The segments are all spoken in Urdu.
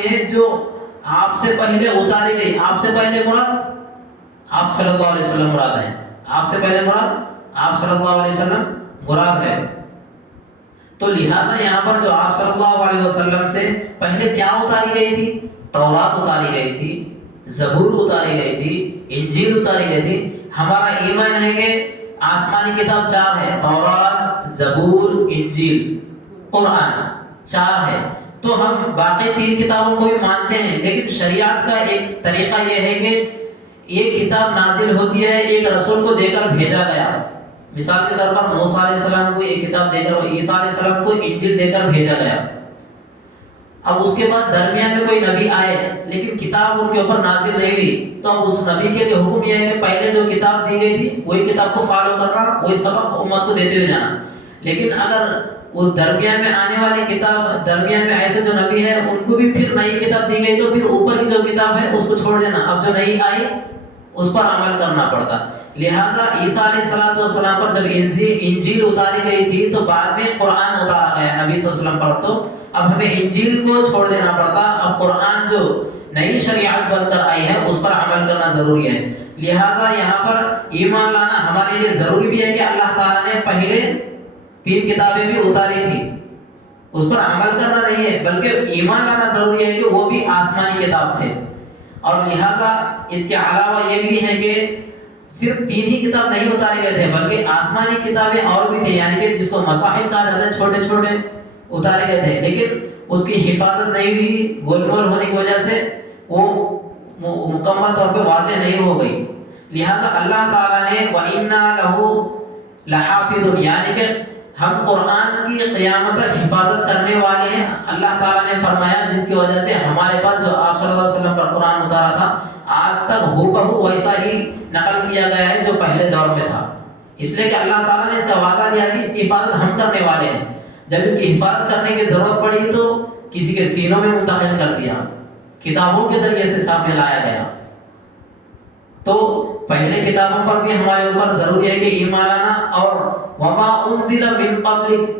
ہیں جو آپ سے پہلے اتاری گئی. آپ سے پہلے مراد آپ صلی اللہ علیہ وسلم مراد ہے. آپ سے پہلے مراد آپ صلی اللہ علیہ وسلم مراد ہے. تو لہٰذا یہاں پر جو آپ صلی اللہ علیہ وسلم سے پہلے کیا اتاری گئی تھی؟ تورات اتاری گئی تھی، زبور اتاری گئی تھی، انجیل اتاری گئی تھی. ہمارا ایمان ہے کہ آسمانی کتاب 4 ہے، تورات، زبور، انجیل، قرآن 4 ہے. تو ہم باقی 3 کتابوں کو بھی مانتے ہیں، لیکن شریعت کا ایک طریقہ یہ ہے کہ ایک کتاب نازل ہوتی ہے ایک رسول کو دے کر بھیجا گیا. مثال کے طور پر موسیٰ علیہ السلام کو ایک کتاب دے کر، عیسیٰ علیہ السلام کو انجیل دے کر بھیجا گیا. اب اس کے بعد درمیان میں کوئی نبی آئے لیکن کتاب ان کے اوپر نازل نہیں ہوئی، تو اب اس نبی کے لیے حکم یہ ہے کہ پہلے جو کتاب دی گئی تھی وہی کتاب کو فالو کرنا، وہی سبق امت کو دیتے ہوئے جانا. لیکن اگر اس درمیان میں آنے والی کتاب، درمیان میں ایسے جو نبی ہے ان کو بھی پھر نئی کتاب دی گئی، تو پھر اوپر کی جو کتاب ہے اس کو چھوڑ دینا. اب جو نئی آئی اس پر عمل کرنا پڑتا. لہٰذا عیسیٰ علیہ السلام پر جب انجیل اتاری گئی تھی تو بعد میں قرآن اتارا گیا نبی صلی اللہ علیہ وسلم پر، تو اب ہمیں انجیل کو چھوڑ دینا پڑتا. اب قرآن جو نئی شریعت بن کر آئی ہے اس پر عمل کرنا ضروری ہے. لہٰذا یہاں پر ایمان لانا ہمارے لیے ضروری بھی ہے کہ اللہ تعالیٰ نے پہلے 3 کتابیں بھی اتاری تھی، اس پر عمل کرنا نہیں ہے، بلکہ ایمان لانا ضروری ہے کہ وہ بھی آسمانی کتاب تھے. اور لہٰذا اس کے علاوہ یہ بھی ہے کہ صرف 3 ہی کتاب نہیں اتارے گئے تھے، بلکہ آسمانی کتابیں اور بھی تھے، یعنی کہ جس کو مصاحف کہا جاتا ہے، چھوٹے چھوٹے اتارے گئے تھے، لیکن اس کی حفاظت نہیں ہوئی، گول مول ہونے کی وجہ سے وہ مکمل طور پہ واضح نہیں ہو گئی. لہٰذا اللہ تعالیٰ نے وَإِنَّا لَهُ لَحَافِظٌ، یعنی کہ ہم قرآن کی قیامت تک حفاظت کرنے والے ہیں. اللہ تعالیٰ نے فرمایا جس کی وجہ سے ہمارے پاس جو آپ صلی اللہ علیہ وسلم پر قرآن اتارا تھا آج تک ہو بہو ویسا ہی نقل کیا گیا ہے جو پہلے دور میں تھا. اس لیے کہ اللہ تعالیٰ نے اس کا وعدہ دیا کہ اس کی حفاظت ہم کرنے والے ہیں. جب اس کی حفاظت کرنے کی ضرورت پڑی تو کسی کے سینوں میں منتقل کر دیا، کتابوں کے ذریعے سے سامنے لایا گیا. تو پہلے کتابوں پر بھی ہمارے اوپر ضروری ہے کہ ایمان لانا. اور وما انزل من قبلک،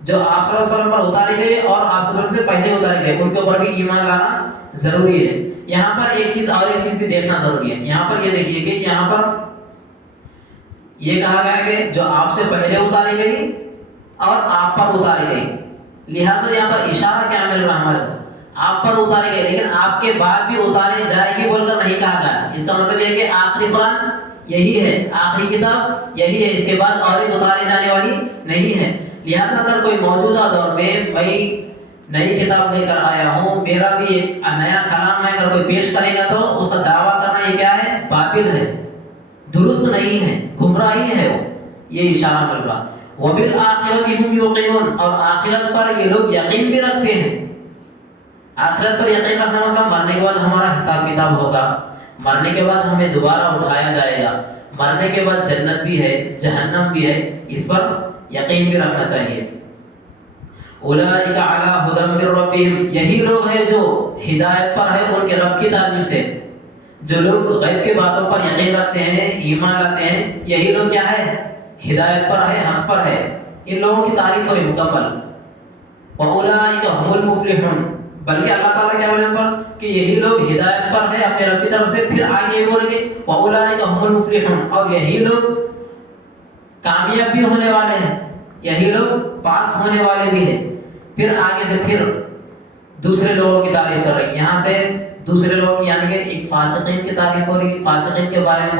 جو آپ صلی اللہ علیہ وسلم پر اتاری گئے اور آپ صلی اللہ علیہ وسلم سے پہلے اتارے گئے ان کے اوپر بھی ایمان لانا ضروری ہے. یہاں پر ایک چیز بھی دیکھنا ضروری ہے. یہاں پر یہ دیکھیے کہ یہاں پر یہ کہا گیا کہ جو آپ سے پہلے اتاری گئی اور آپ پر اتاری گئی. لہٰذا یہاں پر اشارہ کیا مل رہا ہمارے کو؟ آپ پر اتاری گئی لیکن آپ کے بعد بھی اتارے جائے گی بول کر نہیں کہا گیا. اس کا مطلب یہ ہے کہ آخری قرآن یہی ہے، آخری کتاب یہی ہے، اس کے بعد اور ایک اتارے جانے والی نہیں ہے. لہٰذا اگر کوئی موجودہ دور میں میں نئی کتاب لے کر آیا ہوں، میرا بھی ایک نیا کلام ہے، اگر کوئی پیش کرے گا تو اس کا دعویٰ کرنا یہ کیا ہے؟ باطل ہے، درست نہیں ہے، گمراہی ہے. وہ یہ اشارہ مل رہا. وَبِالْآخِرَةِ هُمْ يُوقِنُونَ، اور آخرت پر یہ لوگ یقین بھی رکھتے ہیں. آخرت پر یقین رکھنا مطلب مرنے کے بعد ہمارا حساب کتاب ہوگا، مرنے کے بعد ہمیں دوبارہ اٹھایا جائے گا، مرنے کے بعد جنت بھی ہے، جہنم بھی ہے، اس پر یقین بھی رکھنا چاہیے. اولئک علی ھدی من ربہم، یہی لوگ ہیں جو ہدایت پر ہے ان کے رب کی طرف سے. جو لوگ غیب کے باتوں پر یقین رکھتے ہیں، ایمان لاتے ہیں، یہی لوگ کیا ہے؟ ہدایت پر ہے، حق پر ہے. ان لوگوں کی تعریف ہوئی مکمل. واولئک ھم المفلحون، بلکہ اللہ تعالیٰ کیا بولے پر کہ یہی لوگ ہدایت پر ہے اپنے رب کی طرف سے. پھر آگے بولیں گے واولئک ھم المفلحون، اور یہی لوگ کامیاب بھی ہونے والے ہیں، یہی لوگ پاس ہونے والے بھی ہیں. پھر آگے سے پھر دوسرے لوگوں کی تعریف کر رہی ہے. یہاں سے دوسرے لوگ یعنی کہ ایک فاسقین کی تعریف ہو رہی ہے، فاسقین کے بارے میں